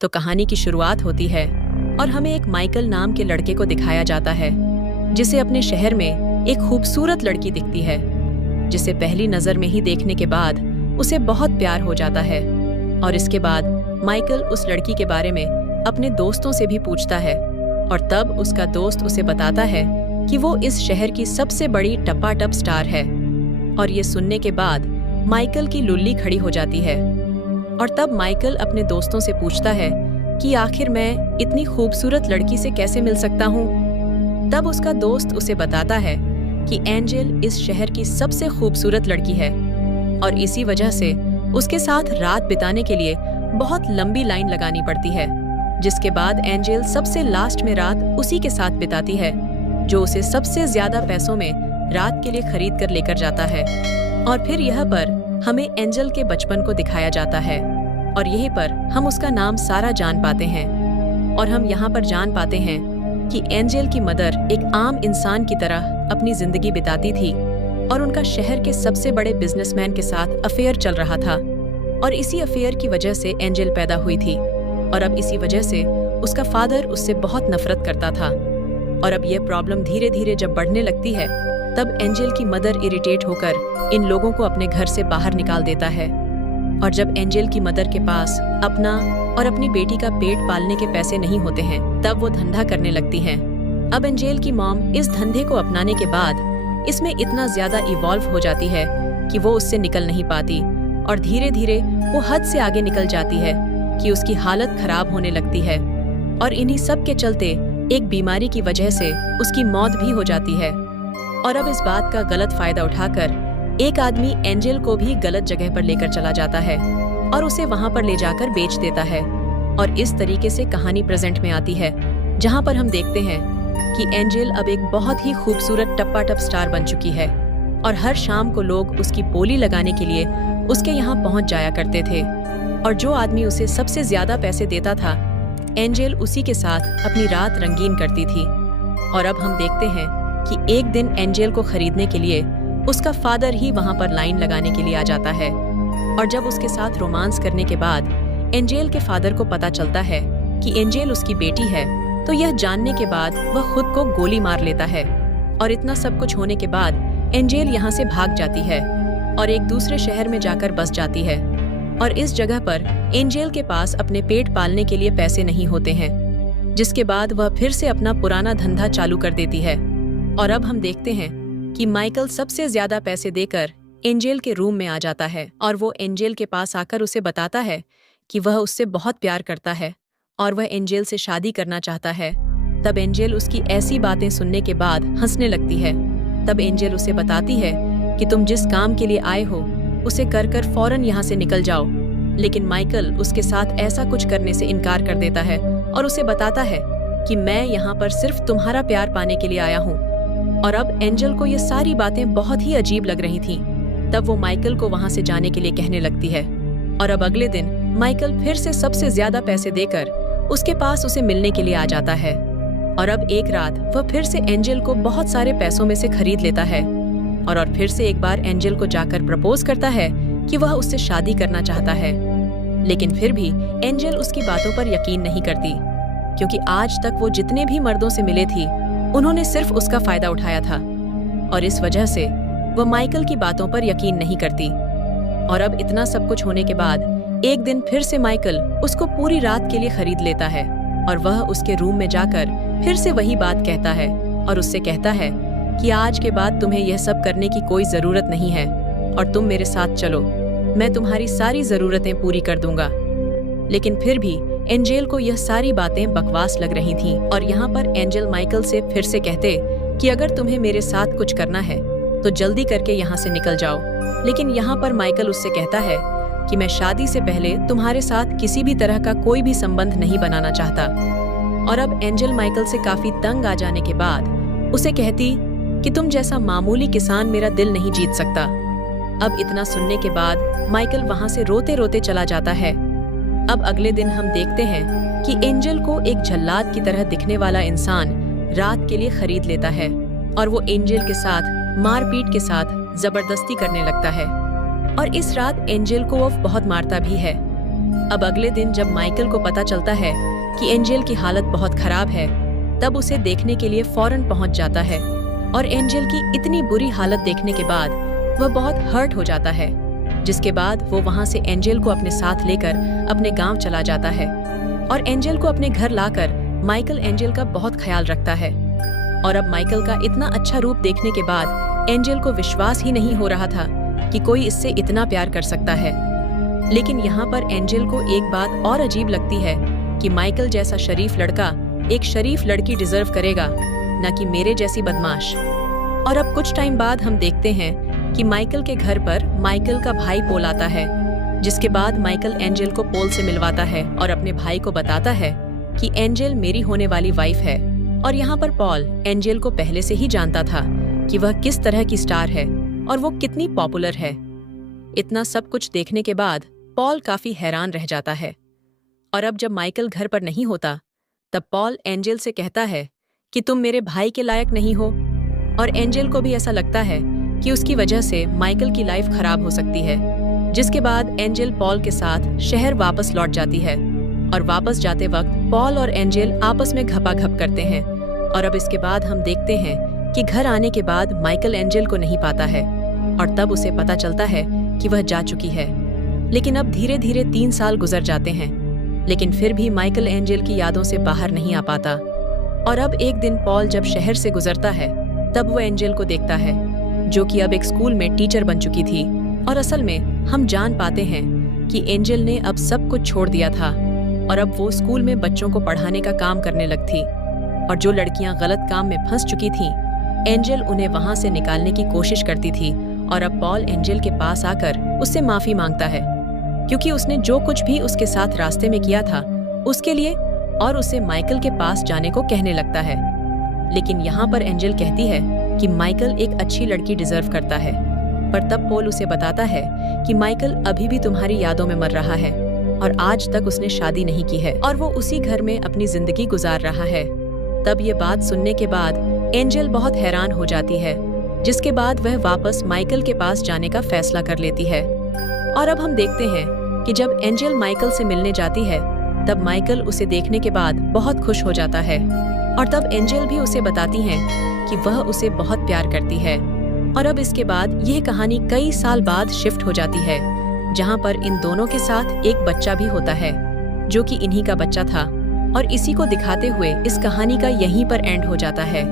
तो कहानी की शुरुआत होती है और हमें एक माइकल नाम के लड़के को दिखाया जाता है जिसे अपने शहर में एक खूबसूरत लड़की दिखती है जिसे पहली नजर में ही देखने के बाद उसे बहुत प्यार हो जाता है। और इसके बाद माइकल उस लड़की के बारे में अपने दोस्तों से भी पूछता है और तब उसका दोस्त उसे बताता है कि वो इस शहर की सबसे बड़ी टपाटप स्टार है। और ये सुनने के बाद माइकल की लुल्ली खड़ी हो जाती है और तब माइकल अपने दोस्तों से पूछता है कि आखिर मैं इतनी खूबसूरत लड़की से कैसे मिल सकता हूँ। तब उसका दोस्त उसे बताता है कि एंजेल इस शहर की सबसे खूबसूरत लड़की है और इसी वजह से उसके साथ रात बिताने के लिए बहुत लंबी लाइन लगानी पड़ती है, जिसके बाद एंजेल सबसे लास्ट में रात उसी के साथ बिताती है जो उसे सबसे ज्यादा पैसों में रात के लिए खरीद कर लेकर जाता है। और फिर यह पर हमें एंजेल के बचपन को दिखाया जाता है और यहीं पर हम उसका नाम सारा जान पाते हैं। और हम यहाँ पर जान पाते हैं कि एंजेल की मदर एक आम इंसान की तरह अपनी जिंदगी बिताती थी और उनका शहर के सबसे बड़े बिजनेसमैन के साथ अफेयर चल रहा था और इसी अफेयर की वजह से एंजेल पैदा हुई थी और अब इसी वजह से उसका फादर उससे बहुत नफरत करता था। और अब यह प्रॉब्लम धीरे धीरे जब बढ़ने लगती है तब एंजेल की मदर इरिटेट होकर इन लोगों को अपने घर से बाहर निकाल देता है। और जब एंजेल की मदर के पास अपना और अपनी बेटी का पेट पालने के पैसे नहीं होते हैं तब वो धंधा करने लगती हैं। अब एंजेल की मॉम इस धंधे को अपनाने के बाद इसमें इतना ज्यादा इवॉल्व हो जाती है कि वो उससे निकल नहीं पाती और धीरे धीरे वो हद से आगे निकल जाती है कि उसकी हालत खराब होने लगती है। और इन्हीं सब के चलते एक बीमारी की वजह से उसकी मौत भी हो जाती है। और अब इस बात का गलत फायदा उठाकर एक आदमी एंजेल को भी गलत जगह पर लेकर चला जाता है और उसे वहां पर ले जाकर बेच देता है। और इस तरीके से कहानी प्रेजेंट में आती है जहां पर हम देखते हैं कि एंजेल अब एक बहुत ही खूबसूरत टप्पाटप स्टार बन चुकी है और हर शाम को लोग उसकी बोली लगाने के लिए उसके यहाँ पहुंच जाया करते थे। और जो आदमी उसे सबसे ज्यादा पैसे देता था एंजेल उसी के साथ अपनी रात रंगीन करती थी। और अब हम देखते हैं कि एक दिन एंजेल को खरीदने के लिए उसका फादर ही वहां पर लाइन लगाने के लिए आ जाता है। और जब उसके साथ रोमांस करने के बाद एंजेल के फादर को पता चलता है कि एंजेल उसकी बेटी है तो यह जानने के बाद वह खुद को गोली मार लेता है। और इतना सब कुछ होने के बाद एंजेल यहाँ से भाग जाती है और एक दूसरे शहर में जाकर बस जाती है। और इस जगह पर एंजेल के पास अपने पेट पालने के लिए पैसे नहीं होते हैं, जिसके बाद वह फिर से अपना पुराना धंधा चालू कर देती है। और अब हम देखते हैं कि माइकल सबसे ज्यादा पैसे देकर एंजेल के रूम में आ जाता है और वो एंजेल के पास आकर उसे बताता है कि वह उससे बहुत प्यार करता है और वह एंजेल से शादी करना चाहता है। तब एंजेल उसकी ऐसी बातें सुनने के बाद हंसने लगती है। तब एंजेल उसे बताती है कि तुम जिस काम के लिए आए हो उसे कर कर फौरन यहाँ से निकल जाओ। लेकिन माइकल उसके साथ ऐसा कुछ करने से इनकार कर देता है और उसे बताता है कि मैं यहाँ पर सिर्फ तुम्हारा प्यार पाने के लिए आया हूँ। और अब एंजेल को ये सारी बातें बहुत ही अजीब लग रही थीं। तब वो माइकल को वहाँ से जाने के लिए कहने लगती है। और अब अगले दिन माइकल फिर से सबसे ज्यादा पैसे देकर उसके पास उसे मिलने के लिए आ जाता है। और अब एक रात वह फिर से एंजेल को बहुत सारे पैसों में से खरीद लेता है और फिर से एक बार एंजेल को जाकर प्रपोज करता है कि वह उससे शादी करना चाहता है। लेकिन फिर भी एंजेल उसकी बातों पर यकीन नहीं करती क्योंकि आज तक वो जितने भी मर्दों से मिले थी उन्होंने सिर्फ उसका फायदा उठाया था और इस वजह से वह माइकल की बातों पर यकीन नहीं करती। और अब इतना सब कुछ होने के बाद एक दिन फिर से माइकल उसको पूरी रात के लिए खरीद लेता है और वह उसके रूम में जाकर फिर से वही बात कहता है और उससे कहता है कि आज के बाद तुम्हें यह सब करने की कोई जरूरत नहीं है और तुम मेरे साथ चलो, मैं तुम्हारी सारी जरूरतें पूरी कर दूंगा। लेकिन फिर भी एंजेल को यह सारी बातें बकवास लग रही थीं और यहाँ पर एंजेल माइकल से फिर से कहते कि अगर तुम्हें मेरे साथ कुछ करना है तो जल्दी करके यहाँ से निकल जाओ। लेकिन यहाँ पर माइकल उससे कहता है कि मैं शादी से पहले तुम्हारे साथ किसी भी तरह का कोई भी संबंध नहीं बनाना चाहता। और अब एंजेल माइकल से काफी तंग आ जाने के बाद उसे कहती कि तुम जैसा मामूली किसान मेरा दिल नहीं जीत सकता। अब इतना सुनने के बाद माइकल वहाँ से रोते रोते चला जाता है। अब अगले दिन हम देखते हैं कि एंजेल को एक जल्लाद की तरह दिखने वाला इंसान रात के लिए खरीद लेता है और वो एंजेल के साथ मारपीट के साथ जबरदस्ती करने लगता है। और इस रात एंजेल को वो बहुत मारता भी है अब अगले दिन जब माइकल को पता चलता है कि एंजेल की हालत बहुत खराब है, तब उसे देखने के लिए फौरन पहुंच जाता है और एंजेल की इतनी बुरी हालत देखने के बाद वह बहुत हर्ट हो जाता है, जिसके बाद वो वहां से एंजेल को अपने साथ लेकर अपने गांव चला जाता है और एंजेल को अपने घर लाकर माइकल एंजेल का बहुत ख्याल रखता है। और अब माइकल का इतना अच्छा रूप देखने के बाद एंजेल को विश्वास ही नहीं हो रहा था कि कोई इससे इतना प्यार कर सकता है। लेकिन यहाँ पर एंजेल को एक बात और अजीब लगती है कि माइकल जैसा शरीफ लड़का एक शरीफ लड़की डिजर्व करेगा, न कि मेरे जैसी बदमाश। और अब कुछ टाइम बाद हम देखते हैं कि माइकल के घर पर माइकल का भाई पोल आता है, जिसके बाद माइकल एंजेल को पोल से मिलवाता है और अपने भाई को बताता है कि एंजेल मेरी होने वाली वाइफ है। और यहाँ पर पॉल एंजेल को पहले से ही जानता था कि वह किस तरह की स्टार है और वो कितनी पॉपुलर है। इतना सब कुछ देखने के बाद पॉल काफी हैरान रह जाता है। और अब जब माइकल घर पर नहीं होता, तब पॉल एंजेल से कहता है कि तुम मेरे भाई के लायक नहीं हो। और एंजेल को भी ऐसा लगता है कि उसकी वजह से माइकल की लाइफ खराब हो सकती है, जिसके बाद एंजेल पॉल के साथ शहर वापस लौट जाती है। और वापस जाते वक्त पॉल और एंजेल आपस में घपाघप करते हैं। और अब इसके बाद हम देखते हैं कि घर आने के बाद माइकल एंजेल को नहीं पाता है और तब उसे पता चलता है कि वह जा चुकी है। लेकिन अब धीरे धीरे 3 साल गुजर जाते हैं, लेकिन फिर भी माइकल एंजेल की यादों से बाहर नहीं आ पाता। और अब एक दिन पॉल जब शहर से गुजरता है, तब वो एंजेल को देखता है, जो कि अब एक स्कूल में टीचर बन चुकी थी। और असल में हम जान पाते हैं कि एंजेल ने अब सब कुछ छोड़ दिया था और अब वो स्कूल में बच्चों को पढ़ाने का काम करने लगती। और जो लड़कियां गलत काम में फंस चुकी थीं, एंजेल उन्हें वहां से निकालने की कोशिश करती थी। और अब पॉल एंजेल के पास आकर उससे माफी मांगता है, क्योंकि उसने जो कुछ भी उसके साथ रास्ते में किया था उसके लिए, और उसे माइकल के पास जाने को कहने लगता है। लेकिन यहाँ पर एंजेल कहती है कि माइकल एक अच्छी लड़की डिजर्व करता है। पर तब पॉल उसे बताता है कि माइकल अभी भी तुम्हारी यादों में मर रहा है और आज तक उसने शादी नहीं की है और वो उसी घर में अपनी जिंदगी गुजार रहा है। तब ये बात सुनने के बाद एंजेल बहुत हैरान हो जाती है, जिसके बाद वह वापस माइकल के पास जाने का फैसला कर लेती है। और अब हम देखते हैं कि जब एंजेल माइकल से मिलने जाती है, तब माइकल उसे देखने के बाद बहुत खुश हो जाता है। और तब एंजेल भी उसे बताती है कि वह उसे बहुत प्यार करती है। और अब इसके बाद यह कहानी कई साल बाद शिफ्ट हो जाती है, जहाँ पर इन दोनों के साथ एक बच्चा भी होता है, जो कि इन्हीं का बच्चा था। और इसी को दिखाते हुए इस कहानी का यहीं पर एंड हो जाता है।